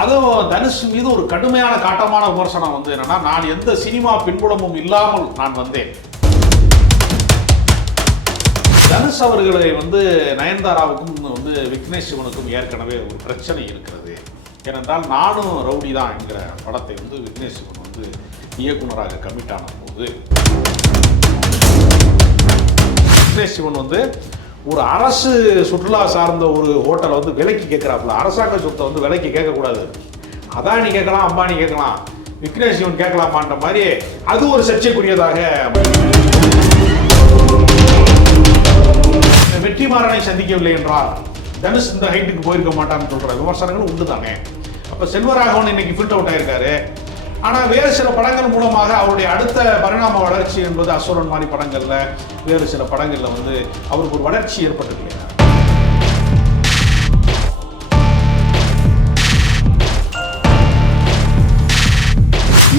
அதுவும் தனுஷ் மீது ஒரு கடுமையான காட்டமான விமர்சனம் வந்து என்னன்னா நான் எந்த சினிமா பின்புலமும் இல்லாமல் நான் வந்தேன். தனுஷ் அவர்களை வந்து நயன்தாராவுக்கும் வந்து விக்னேஷ் சிவனுக்கும் ஏற்கனவே ஒரு பிரச்சனை இருக்கிறது. ஏனென்றால் நானும் ரவுடி தான் என்கிற படத்தை வந்து விக்னேஷ் சிவன் வந்து இயக்குனராக கமிட் ஆன போது விக்னேஷ் சிவன் வந்து ஒரு அரசு சுற்றுலா சார்ந்த ஒரு ஹோட்டலை வந்து விலைக்கு கேட்குறாப்புல. அரசாங்க சொத்தை வந்து விலைக்கு கேட்கக்கூடாது. அதானி கேட்கலாம் அம்பானி கேட்கலாம். விக்னேஷ் சிவன் கேட்கலாமான்ற மாதிரி அது ஒரு சர்ச்சைக்குரியதாக வெற்றிமாறனை சந்திக்கவில்லை என்றால் தனுஷ் இந்த ஹைட்டுக்கு போயிருக்க மாட்டான்னு சொல்கிற விமர்சனங்கள் உண்டு தானே அப்போ செல்வராகவன் இன்னைக்கு ஃபில்ட் அவுட் ஆயிருக்காரு. ஆனால் வேறு சில படங்கள் மூலமாக அவருடைய அடுத்த பரிணாம வளர்ச்சி என்பது அசுரன் மாதிரி படங்களில் வேறு சில படங்களில் வந்து அவருக்கு ஒரு வளர்ச்சி ஏற்பட்டிருக்கு.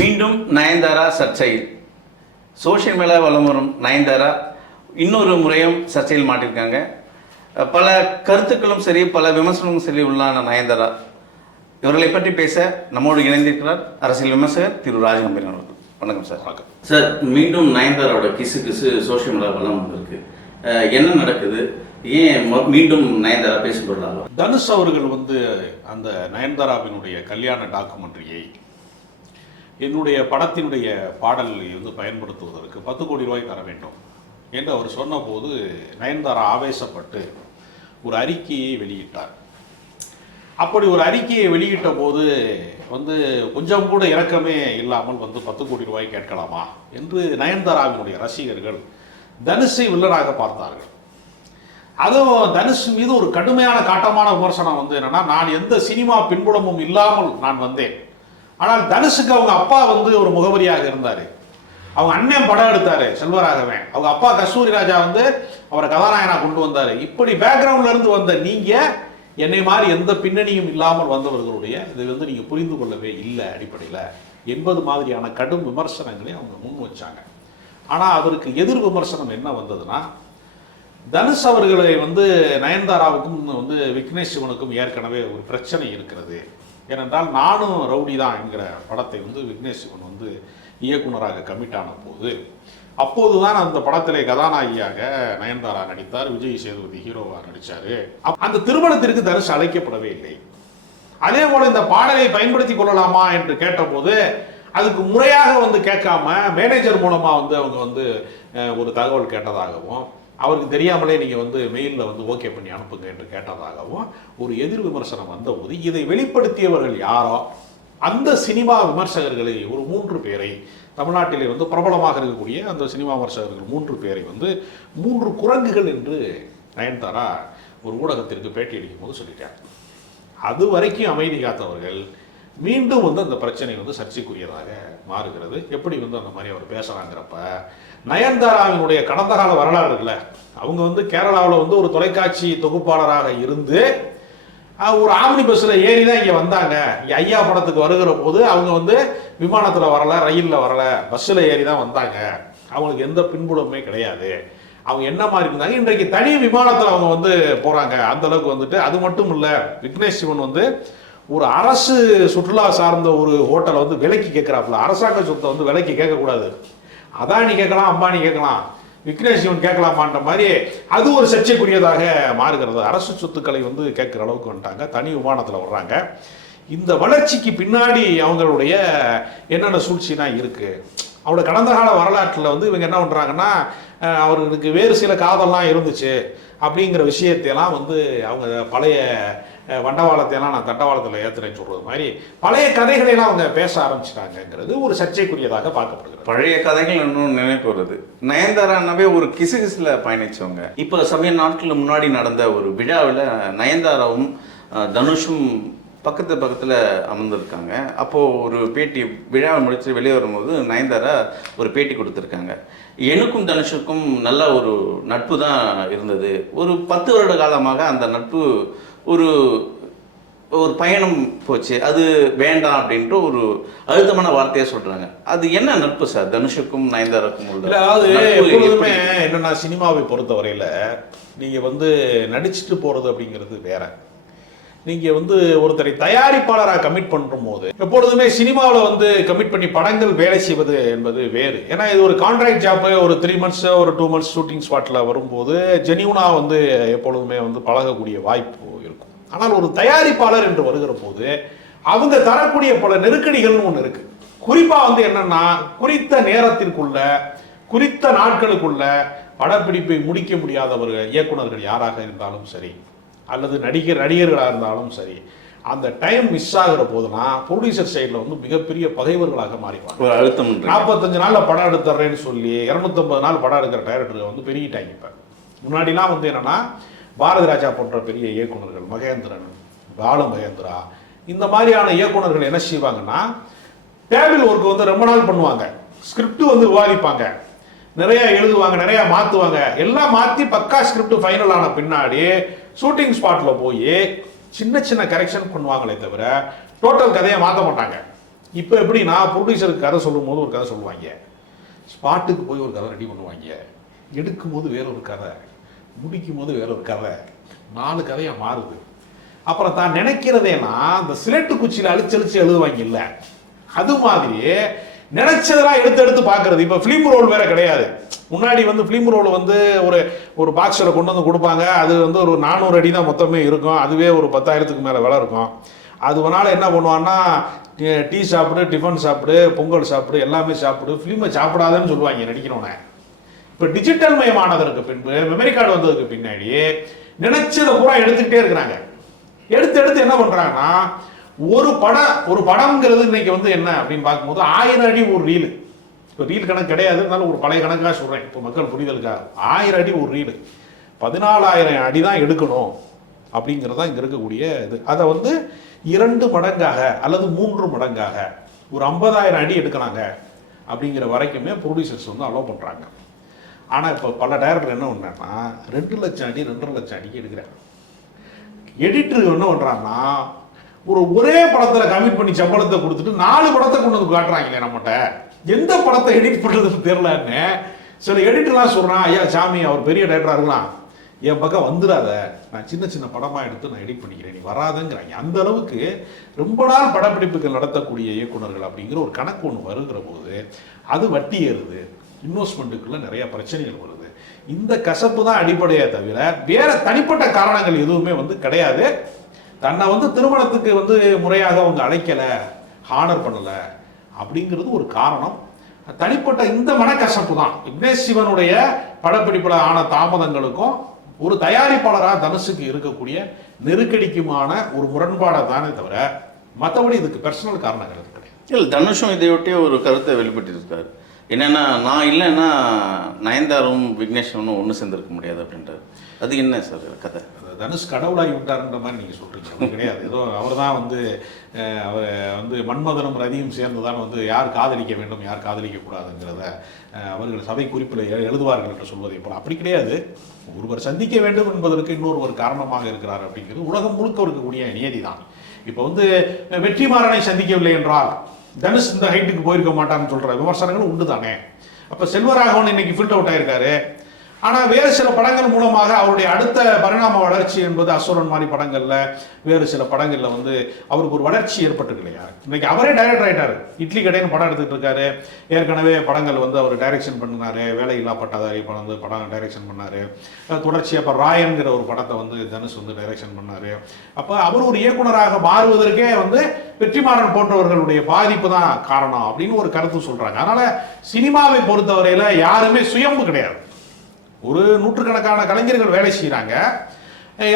மீண்டும் நயன்தாரா சர்ச்சையில். சோஷியல் மீடியா வலம் வரும் நயன்தாரா இன்னொரு முறையும் சர்ச்சையில் மாட்டியிருக்காங்க பல கருத்துக்களும் சரி பல விமர்சனங்களும் சரி உள்ளான நயன்தாரா. இவர்களை பற்றி பேச நம்மோடு இணைந்திருக்கிறார் அரசியல் விமர்சகர் திரு ராஜகம்பீரன் அவர்கள். வணக்கம் சார். வணக்கம். சார் மீண்டும் நயன்தாராவோட கிசு கிசு சோஷியல் மீடியா வலம் வந்திருக்கு. என்ன நடக்குது? ஏன் மீண்டும் நயன்தாரா பேசப்படுறாங்க தனுஷ் அவர்கள் வந்து அந்த நயன்தாராவினுடைய கல்யாண டாக்குமெண்ட்ரியை என்னுடைய படத்தினுடைய பாடலை வந்து பயன்படுத்துவதற்கு பத்து கோடி ரூபாய் தர வேண்டும் என்று அவர் சொன்னபோது நயன்தாரா ஆவேசப்பட்டு ஒரு அறிக்கையை வெளியிட்டார். அப்படி ஒரு அறிக்கையை வெளியிட்ட போது வந்து கொஞ்சம் கூட இறக்கமே இல்லாமல் வந்து பத்து கோடி ரூபாய் கேட்கலாமா என்று நயன்தாராவினுடைய ரசிகர்கள் தனுஷை வில்லனாக பார்த்தார்கள். அதுவும் தனுஷ் மீது ஒரு கடுமையான காட்டமான விமர்சனம் வந்து என்னன்னா நான் எந்த சினிமா பின்புலமும் இல்லாமல் நான் வந்தேன். ஆனால் தனுஷுக்கு அவங்க அப்பா வந்து ஒரு முகவரியாக இருந்தார். அவங்க அண்ணன் படம் எடுத்தார் செல்வராகவன். அவங்க அப்பா கஸ்தூரி ராஜா வந்து அவரை கதாநாயகனாக கொண்டு வந்தார். இப்படி பேக்ரவுண்ட்லேருந்து வந்த நீங்கள் என்னை மாதிரி எந்த பின்னணியும் இல்லாமல் வந்தவர்களுடைய இதை வந்து நீங்கள் புரிந்து கொள்ளவே இல்லை அடிப்படையில். என்பது மாதிரியான கடும் விமர்சனங்களை அவங்க முன் வச்சாங்க. ஆனால் அவருக்கு எதிர் விமர்சனம் என்ன வந்ததுன்னா தனுஷ் அவர்களை வந்து நயன்தாராவுக்கும் வந்து விக்னேஷ் சிவனுக்கும் ஏற்கனவே ஒரு பிரச்சனை இருக்கிறது. ஏனென்றால் நானும் ரவுடி தான் என்கிற படத்தை வந்து விக்னேஷ் சிவன் வந்து இயக்குனராக கமிட் ஆன போது அப்போதுதான் அந்த படத்திலே கதாநாயகியாக நயன்தாரா நடித்தார் விஜய் சேதுபதி ஹீரோவா நடித்தார் அந்த திருமணத்திற்கு தனுஷ் அழைக்கப்படவே இல்லை. அதே போல இந்த பாடலை பயன்படுத்தி கொள்ளலாமா என்று கேட்டபோது அதுக்கு முறையாக வந்து கேட்காம மேனேஜர் மூலமா வந்து அவங்க வந்து ஒரு தகவல் கேட்டதாகவும் அவருக்கு தெரியாமலே நீங்கள் வந்து மெயிலில் வந்து ஓகே பண்ணி அனுப்புங்க என்று கேட்டதாகவும் ஒரு எதிர் விமர்சனம் வந்தபோது இதை வெளிப்படுத்தியவர்கள் யாரோ அந்த சினிமா விமர்சகர்களை ஒரு மூன்று பேரை தமிழ்நாட்டிலே வந்து பிரபலமாக இருக்கக்கூடிய அந்த சினிமா விமர்சகர்கள் மூன்று பேரை வந்து மூன்று குரங்குகள் என்று நயன்தாரா ஒரு ஊடகத்திற்கு பேட்டி அளிக்கும் போது சொல்லிட்டார். அது வரைக்கும் அமைதி காத்தவர்கள் மீண்டும் வந்து அந்த பிரச்சனை வந்து சர்ச்சைக்குரியதாக மாறுகிறது. எப்படி வந்து அந்த மாதிரி அவர் பேசுகிறாங்கிறப்ப நயன்தாராவினுடைய கடந்த கால வரலாறு இருக்குல்ல அவங்க வந்து கேரளாவில் வந்து ஒரு தொலைக்காட்சி தொகுப்பாளராக இருந்து ஒரு ஆம்னி பஸ்ஸில் ஏறி தான் இங்கே வந்தாங்க. இங்கே ஐயா படத்துக்கு வருகிற போது அவங்க வந்து விமானத்தில் வரலை ரயிலில் வரல பஸ்ஸில் ஏறி தான் வந்தாங்க. அவங்களுக்கு எந்த பின்புலமுமே கிடையாது. அவங்க என்ன மாதிரி இருந்தாங்க? இன்றைக்கு தனி விமானத்தில் அவங்க வந்து போகிறாங்க அந்த அளவுக்கு வந்துட்டு அது மட்டும் இல்லை விக்னேஷ் சிவன் வந்து ஒரு அரசு சுற்றுலா சார்ந்த ஒரு ஹோட்டலை வந்து விலைக்கு கேட்குறாப்புல. அரசாங்க சொத்தை வந்து விலைக்கு கேட்கக்கூடாது. அதானி கேட்கலாம் அம்பானி கேட்கலாம். விக்னேஷ் சிவன் கேட்கலாமான்ற மாதிரி அது ஒரு சர்ச்சைக்குரியதாக மாறுகிறது. அரசு சொத்துக்களை வந்து கேட்குற அளவுக்கு வந்துட்டாங்க. தனி விமானத்தில் வர்றாங்க. இந்த வளர்ச்சிக்கு பின்னாடி அவங்களுடைய என்னென்ன சூழ்ச்சினா இருக்குது அவரோட கடந்த கால வரலாற்றில் வந்து இவங்க என்ன பண்ணுறாங்கன்னா அவர்களுக்கு வேறு சில காதல்லாம் இருந்துச்சு அப்படிங்கிற விஷயத்தையெல்லாம் வந்து அவங்க பழைய வண்டவாளத்தையெல்லாம் நான் தண்டவாளத்தில் ஏற்றுறேன்னு சொல்கிறது மாதிரி பழைய கதைகளையெல்லாம் அவங்க பேச ஆரம்பிச்சிட்டாங்கங்கிறது ஒரு சர்ச்சைக்குரியதாக பார்க்கப்படுகிறது. பழைய கதைகள் இன்னும் நினைப்பு வருது. நயன்தாரானாவே ஒரு கிசுகிசுல பயணிச்சவங்க. இப்போ சமய நாட்கள் முன்னாடி நடந்த ஒரு விழாவில் நயன்தாராவும் தனுஷும் பக்கத்து பக்கத்தில் அமர்ந்திருக்காங்க. அப்போது ஒரு பேட்டி விழாவை முடிச்சு வெளியே வரும்போது நயன்தாரா ஒரு பேட்டி கொடுத்துருக்காங்க. எனக்கும் தனுஷுக்கும் நல்ல ஒரு நட்பு தான் இருந்தது. ஒரு பத்து வருட காலமாக அந்த நட்பு ஒரு ஒரு பயணம் போச்சு. அது வேண்டாம் அப்படின்ட்டு ஒரு அழுத்தமான வார்த்தையை சொல்றாங்க. அது என்ன நட்பு சார்? தனுஷுக்கும் நயன்தாராக்கும் உள்ள நட்பு எப்பொழுதுமே? என்னன்னா சினிமாவை பொறுத்தவரையில நீங்க வந்து நடிச்சுட்டு போறது அப்படிங்கிறது வேற. நீங்கள் வந்து ஒருத்தரை தயாரிப்பாளராக கமிட் பண்ணும் போது எப்பொழுதுமே சினிமாவில் வந்து கமிட் பண்ணி படங்கள் வேலை செய்வது என்பது வேறு. ஏன்னா இது ஒரு கான்ட்ராக்ட் ஜாப்பு ஒரு த்ரீ மந்த்ஸ் ஒரு டூ மந்த்ஸ் ஷூட்டிங் ஸ்பாட்டில் வரும்போது ஜெனியூனா வந்து எப்பொழுதுமே வந்து பழகக்கூடிய வாய்ப்பு இருக்கும். ஆனால் ஒரு தயாரிப்பாளர் என்று வருகிற போது அவங்க தரக்கூடிய பல நெருக்கடிகள்னு ஒன்று இருக்கு. குறிப்பா வந்து என்னன்னா குறித்த நேரத்திற்குள்ள குறித்த நாட்களுக்குள்ள படப்பிடிப்பை முடிக்க முடியாதவர்கள் இயக்குனர்கள் யாராக இருந்தாலும் சரி அல்லது நடிகர் நடிகர்களாக இருந்தாலும் சரி அந்த டைம் மிஸ் ஆகிற போதுனா ப்ரொடியூசர் சைடில் வந்து மிகப்பெரிய பகைவர்களாக மாறிடுவாங்க. ஒரு அழுத்தம் நாற்பத்தஞ்சு நாள்ல படம் எடுத்துறேன்னு சொல்லி இரநூத்தம்பது நாள் படம் எடுக்கிற டைரக்டர்கள் வந்து பெருகிட்டாங்க இப்போ முன்னாடிலாம் வந்து என்னன்னா பாரதி ராஜா போன்ற பெரிய இயக்குனர்கள் மகேந்திரன் பாலு மகேந்திரா இந்த மாதிரியான இயக்குனர்கள் என்ன செய்வாங்கன்னா டேபிள் ஒர்க் வந்து ரொம்ப நாள் பண்ணுவாங்க. ஸ்கிரிப்ட் வந்து விவாதிப்பாங்க. நிறைய எழுதுவாங்க நிறைய மாற்றுவாங்க எல்லாம் மாற்றி பக்கா ஸ்கிரிப்ட் ஃபைனல் ஆன பின்னாடி ஷூட்டிங் ஸ்பாட்டில் போய் சின்ன சின்ன கரெக்ஷன் பண்ணுவாங்களே தவிர டோட்டல் கதையை மாற்ற மாட்டாங்க. இப்போ எப்படின்னா ப்ரொடியூசருக்கு கதை சொல்லும் போது ஒரு கதை சொல்லுவாங்க. ஸ்பாட்டுக்கு போய் ஒரு கதை ரெடி பண்ணுவாங்க. எடுக்கும் போது வேற ஒரு கதை முடிக்கும் போது வேற ஒரு கதை நாலு கதையாக மாறுது. அப்புறம் தான் நினைக்கிறதேனா அந்த சிலட்டு குச்சியில் அழிச்சு அழிச்சு எழுதுவாங்க இல்லை. அது மாதிரி நினைச்சதெல்லாம் எடுத்து எடுத்து பார்க்கறது. இப்போ ஃபிலிம் ரோல் வேற கிடையாது. முன்னாடி வந்து ஃபிலிம் ரோல் வந்து ஒரு ஒரு பாக்ஸில் கொண்டு வந்து கொடுப்பாங்க. அது வந்து ஒரு நானூறு அடி தான் மொத்தமே இருக்கும். அதுவே ஒரு பத்தாயிரத்துக்கு மேலே விலை இருக்கும். அதுனால என்ன பண்ணுவான்னா டீ- சாப்பிடு டிஃபன் சாப்பிடு பொங்கல் சாப்பிடு எல்லாமே சாப்பிடு. ஃபிலிமை சாப்பிடாதன்னு சொல்லுவாங்க நடிக்கிறவனை. இப்போ டிஜிட்டல் மயமானதற்கு பின்பு மெமரி கார்டு வந்ததுக்கு பின்னாடி நினைச்சதை பூரா எடுத்துக்கிட்டே இருக்கிறாங்க. எடுத்து எடுத்து என்ன பண்ணுறாங்கன்னா ஒரு படம் ஒரு படம்ங்கிறது இன்னைக்கு வந்து என்ன அப்படின்னு பார்க்கும்போது ஆயிரம் அடி ஒரு ரீலு. இப்போ ரீல் கணக்கு கிடையாது இருந்தாலும் ஒரு பழைய கணக்காக சொல்கிறேன் இப்போ மக்கள் புரிதலுக்காக. ஆயிரம் அடி ஒரு ரீலு. பதினாலாயிரம் அடி தான் எடுக்கணும் அப்படிங்கிறது தான் இங்கே இருக்கக்கூடிய இது. அதை வந்து இரண்டு மடங்காக அல்லது மூன்று மடங்காக ஒரு ஐம்பதாயிரம் அடி எடுக்கிறாங்க அப்படிங்கிற வரைக்குமே ப்ரொடியூசர்ஸ் வந்து அலோவ் பண்ணுறாங்க ஆனால் இப்போ பல டேரக்டர் என்ன பண்ணுறாங்கன்னா ரெண்டு லட்சம் அடி ரெண்டரை லட்சம் அடிக்கு எடுக்கிறாங்க எடிட்டர் என்ன பண்ணுறான்னா ஒரு ஒரே படத்தில் கமிட் பண்ணி சம்பளத்தை கொடுத்துட்டு நாலு படத்தை கொண்டு வந்து காட்டுறாங்களே நம்மகிட்ட. எந்த படத்தை எடிட் பண்ணுறதுன்னு தெரிலன்னு சில எடிட்டர்லாம் சொல்கிறான் ஐயா சாமி அவர் பெரிய டைரக்டராக இருக்கலாம். என் பக்கம் வந்துடாத. நான் சின்ன சின்ன படமாக எடுத்து நான் எடிட் பண்ணிக்கிறேன். நீ வராதுங்கிறாங்க. அந்த அளவுக்கு ரொம்ப நாள் படப்பிடிப்புகள் நடத்தக்கூடிய இயக்குனர்கள் அப்படிங்கிற ஒரு கணக்கு ஒன்று வருகிற போது அது வட்டி ஏறுது. இன்வெஸ்ட்மெண்ட்டுக்குள்ள நிறைய பிரச்சனைகள் வருது. இந்த கசப்பு தான் அடிப்படையே தவிர வேற தனிப்பட்ட காரணங்கள் எதுவுமே வந்து கிடையாது. தன்னை வந்து திருமணத்துக்கு வந்து முறையாக அவங்க அழைக்கலை ஹானர் பண்ணலை அப்படிங்கிறது ஒரு காரணம். தனிப்பட்ட இந்த மனக்கசப்பு தான். விக்னேஷ் சிவனுடைய படப்பிடிப்பில் ஆன தாமதங்களுக்கும் ஒரு தயாரிப்பாளராக தனுஷுக்கு இருக்கக்கூடிய நெருக்கடிக்குமான ஒரு முரண்பாடை தானே தவிர மற்றபடி இதுக்கு பர்சனல் காரணங்கள் கிடையாது. இல்லை தனுஷும் இதையொட்டிய ஒரு கருத்தை வெளிப்பட்டிருக்கார். என்னென்னா நான் இல்லைன்னா நயன்தாரும் விக்னேஷனும் ஒன்று சேர்ந்திருக்க முடியாது அப்படின்றார். அது என்ன சார் கதை? தனுஷ் கடவுளாகி விட்டாருன்ற மாதிரி நீங்கள் சொல்கிறீங்க அது கிடையாது. ஏதோ அவர் தான் வந்து அவர் வந்து மன்மதனும் ரதியும் சேர்ந்து தான் வந்து யார் காதலிக்க வேண்டும் யார் காதலிக்க கூடாதுங்கிறத அவர்கள் சபை குறிப்பில் எழுதுவார்கள் என்று சொல்வதை போல. அப்படி கிடையாது. ஒருவர் சந்திக்க வேண்டும் என்பதற்கு இன்னொருவர் காரணமாக இருக்கிறார் அப்படிங்கிறது உலகம் முழுக்க இருக்கக்கூடிய நியதி தான். இப்போ வந்து வெற்றி வெற்றிமாறனை சந்திக்கவில்லை என்றால் தனுஷ் இந்த ஹைட்டுக்கு போயிருக்க மாட்டான்னு சொல்கிற விமர்சனங்களும் உண்டு தானே அப்போ செல்வராகவன் இன்னைக்கு ஃபில்ட் அவுட் ஆயிருக்காரு. ஆனால் வேறு சில படங்கள் மூலமாக அவருடைய அடுத்த பரிணாம வளர்ச்சி என்பது அசுரன் மாதிரி படங்களில் வேறு சில படங்களில் வந்து அவருக்கு ஒரு வளர்ச்சி ஏற்பட்டு இல்லையா இன்றைக்கி அவரே டைரக்டர் ஆகிட்டார் இட்லி கடைன்னு படம் எடுத்துகிட்டு இருக்காரு. ஏற்கனவே படங்கள் வந்து அவர் டைரக்ஷன் பண்ணினாரு. வேலையில்லா பட்டதாரி படம் வந்து படம் டைரக்ஷன் பண்ணார். தொடர்ச்சியாக தொடர்ச்சியா இப்போ ராயன்கிற ஒரு படத்தை வந்து தனுஷ் வந்து டைரக்ஷன் பண்ணார். அப்போ அவர் ஒரு இயக்குனராக மாறுவதற்கே வந்து வெற்றிமாறன் போன்றவர்களுடைய பாதிப்பு தான் காரணம் அப்படின்னு ஒரு கருத்து சொல்கிறாங்க அதனால் சினிமாவை பொறுத்தவரையில் யாருமே சுயம்பு கிடையாது. ஒரு நூற்றுக்கணக்கான கலைஞர்கள் வேலை செய்கிறாங்க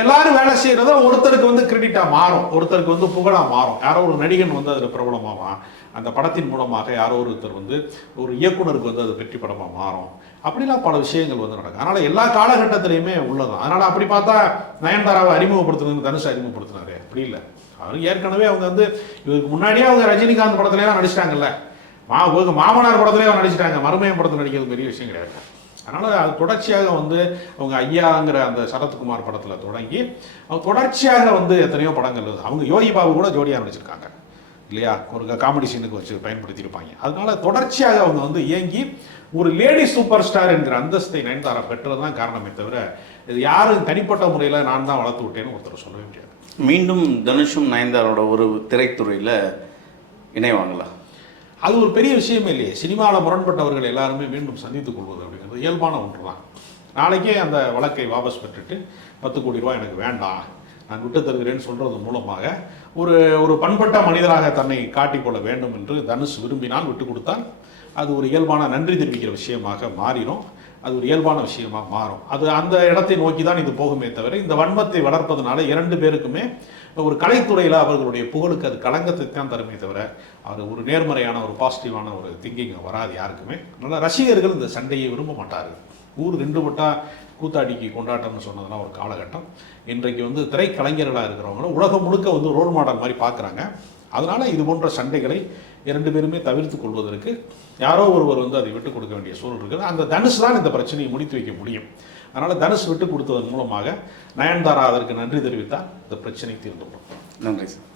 எல்லாரும் வேலை செய்கிறத ஒருத்தருக்கு வந்து கிரெடிட்டாக மாறும். ஒருத்தருக்கு வந்து புகழாக மாறும். யாரோ ஒரு நடிகன் வந்து அதில் பிரபலமாவான். அந்த படத்தின் மூலமாக யாரோ ஒருத்தர் வந்து ஒரு இயக்குனருக்கு வந்து அது வெற்றி படமாக மாறும். அப்படிலாம் பல விஷயங்கள் வந்து நடக்கும். அதனால் எல்லா காலகட்டத்திலையுமே உள்ளதான். அதனால் அப்படி பார்த்தா நயன்தாராவை அறிமுகப்படுத்துனது தனுஷ் அறிமுகப்படுத்தினாரு. அப்படி இல்லை. அவர் ஏற்கனவே அவங்க வந்து இதுக்கு முன்னாடியே அவங்க ரஜினிகாந்த் படத்துலலாம் நடிச்சிட்டாங்கல்ல. மா மாமனார் படத்துலேயே அவங்க நடிச்சிட்டாங்க. மருமையம் படத்தில் நடிக்கிறது பெரிய விஷயம் கிடையாது. அதனால் அது தொடர்ச்சியாக வந்து அவங்க ஐயாங்கிற அந்த சரத்குமார் படத்தில் தொடங்கி அவங்க தொடர்ச்சியாக வந்து எத்தனையோ படங்கள் அவங்க யோகி பாபு கூட ஜோடியாக நடிச்சிருக்காங்க. இல்லையா? ஒரு காமெடி சீனுக்கு வச்சு பயன்படுத்தியிருப்பாங்க. அதனால தொடர்ச்சியாக அவங்க வந்து இயங்கி ஒரு லேடி சூப்பர் ஸ்டார் என்கிற அந்தஸ்தை நயன்தாரா பெற்றது தான் காரணமே தவிர இது யாரும் தனிப்பட்ட முறையில் நான் தான் வளர்த்து விட்டேன்னு ஒருத்தர் சொல்லவே முடியாது. மீண்டும் தனுஷும் நயன்தாரோட ஒரு திரைத்துறையில் இணைவாங்களா? அது ஒரு பெரிய விஷயமே இல்லையே. சினிமாவில் முரண்பட்டவர்கள் எல்லாருமே மீண்டும் சந்தித்துக் கொள்வது அப்படிங்கிறது இயல்பான ஒன்று தான் நாளைக்கே அந்த வழக்கை வாபஸ் பெற்றுட்டு பத்து கோடி ரூபாய் எனக்கு வேண்டாம். நான் விட்டு தருகிறேன்னு சொல்கிறது மூலமாக ஒரு ஒரு பண்பட்ட மனிதராக தன்னை காட்டிக்கொள்ள வேண்டும் என்று தனுஷ் விரும்பினால் விட்டு கொடுத்தால் அது ஒரு இயல்பான நன்றி தெரிவிக்கிற விஷயமாக மாறிடும். அது ஒரு இயல்பான விஷயமா மாறும். அது அந்த இடத்தை நோக்கி தான் இது போகுமே தவிர இந்த வன்மத்தை வளர்ப்பதனால இரண்டு பேருக்குமே ஒரு கலைத்துறையில் அவர்களுடைய புகழுக்கு அது களங்கத்தை தான் தருமே தவிர அவர் ஒரு நேர்மறையான ஒரு பாசிட்டிவான ஒரு திங்கிங் வராது யாருக்குமே. அதனால் ரசிகர்கள் இந்த சண்டையை விரும்ப மாட்டார்கள். ஊர் ரெண்டு மட்டா கூத்தாடிக்கு கொண்டாட்டம்னு சொன்னதெல்லாம் ஒரு காலகட்டம். இன்றைக்கு வந்து திரைக்கலைஞர்களாக இருக்கிறவங்களும் உலகம் முழுக்க வந்து ரோல் மாடல் மாதிரி பார்க்குறாங்க. அதனால் இது போன்ற சண்டைகளை இரண்டு பேருமே தவிர்த்து கொள்வதற்கு யாரோ ஒருவர் வந்து அதை விட்டு கொடுக்க வேண்டிய சூழல் இருக்குது. அந்த தனுஷ் தான் இந்த பிரச்சனையை முடித்து வைக்க முடியும். அதனால் தனுஷ் விட்டு கொடுத்ததன் மூலமாக நயன்தாரா அதற்கு நன்றி தெரிவித்தால் இந்த பிரச்சனை தீர்ந்துவிடும். நன்றி சார்.